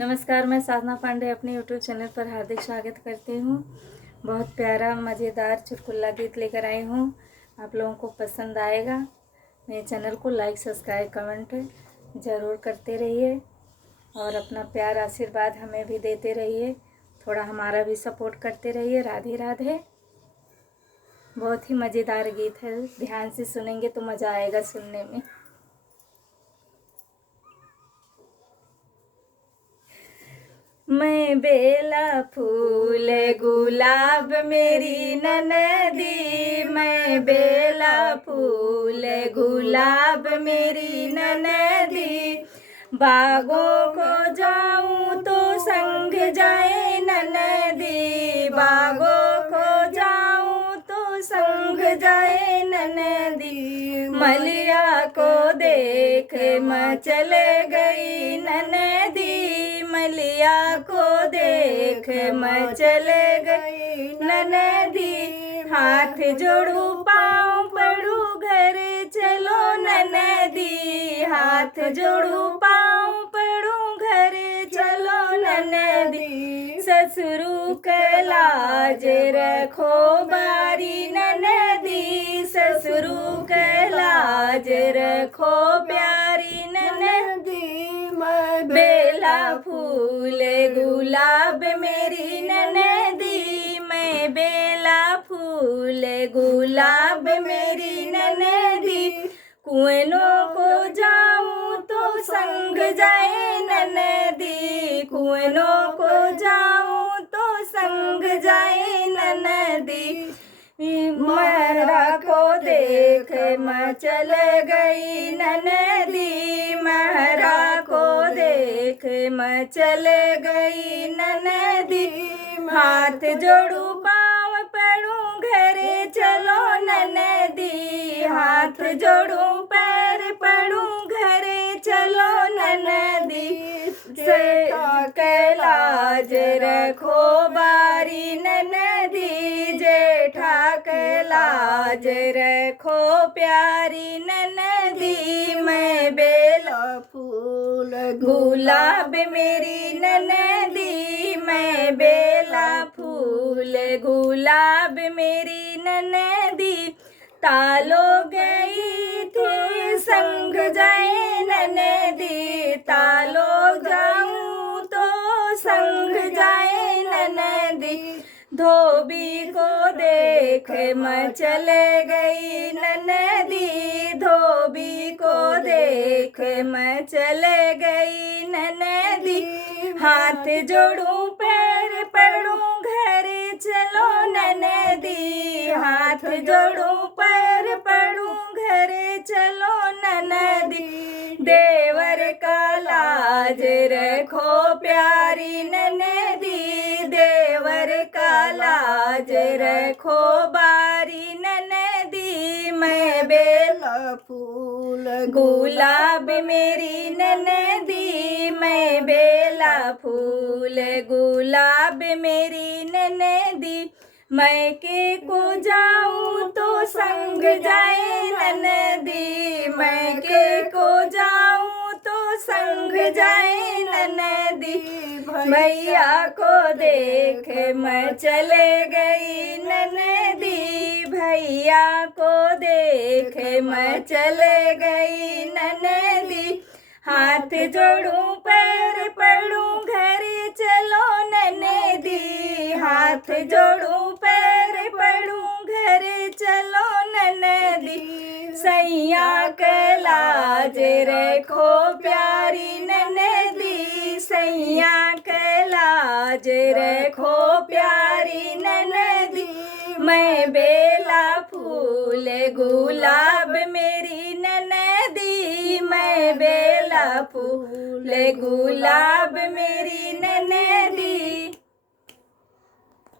नमस्कार, मैं साधना पांडे अपने यूट्यूब चैनल पर हार्दिक स्वागत करती हूँ। बहुत प्यारा मज़ेदार चुटकुला गीत लेकर आई हूँ। आप लोगों को पसंद आएगा। मेरे चैनल को लाइक, सब्सक्राइब, कमेंट ज़रूर करते रहिए और अपना प्यार आशीर्वाद हमें भी देते रहिए। थोड़ा हमारा भी सपोर्ट करते रहिए। राधे राधे। बहुत ही मज़ेदार गीत है, ध्यान से सुनेंगे तो मज़ा आएगा सुनने में। मैं बेला फूल गुलाब मेरी ननदी, मैं बेला फूल गुलाब मेरी ननदी। बागों को जाऊं तो संग जाए ननदी, बागों को जाऊं तो संग जाए ननदी। मलिया को देख मचल गई ननदी, मलिया को देख मचल गई ननदी। हाथ जोड़ू पाँव पड़ू घर चलो ननदी, हाथ जोड़ू पाँव पड़ू घर चलो ननदी। ससुरु के लाज रखो बारी ननदी, ससुरु के लाज रखो प्यारी ननदी। बेला फूल गुलाब मेरी ननदी, मैं बेला फूल गुलाब मेरी ननदी। कुएनों को जाऊं तो संग जाए ननदी, कुएनों को जाऊं तो संग जाए ननदी। महरा को देख मचल गई ननदी, महरा को देख मचल गई ननदी। हाथ जोड़ू पाँव पड़ू घरे चलो ननदी, हाथ जोड़ू पैर पड़ू घरे चलो ननदी। जेठा के लाज रखो बारी ननदी, जेठा के लाज रखो प्यारी ननदी। मैं बेला फूल गुलाब मेरी ननदी, मैं बेला फूल गुलाब मेरी ननदी। तालो गई थी संग जाए ननदी, तालो जाऊं तो संग जाए ननदी। धोबी को देख मचल गई ननदी, धोबी को देख मचल गई ननदी। हाथ जोड़ू पैर पड़ू घर चलो ननदी, हाथ जोड़ू पैर पड़ू घर चलो ननदी। देवर का लाज रखो प्यारी ननदी, देवर का लाज रखो बारी ननदी। मैं बेला फूल गुलाब मेरी ननदी, मैं बेला फूल गुलाब मेरी ननदी। मैके को जाऊं तो संग जाए ननदी, मैके को जाऊं तो संग जाए ननदी। भैया को देख मचल गई ननदी, भैया को देख मचल गई ननदी। हाथ जोड़ू पैर पड़ू घर चलो ननदी, हाथ जोड़ू पैर पड़ू घर चलो ननदी। सैया के लाज रखो प्यारी ननदी, सैया के लाज रखो प्यारी ननदी। मैं बेला फूल गुलाब मेरी ननदी, मैं बेला फूल गुलाब मेरी